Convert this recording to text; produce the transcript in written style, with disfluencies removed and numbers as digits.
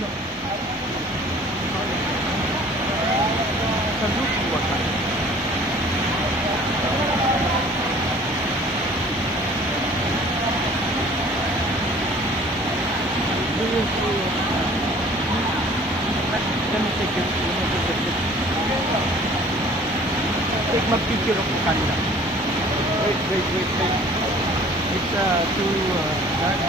Let me take it. Take mag-picture ako kanila. Wait. It's too dark.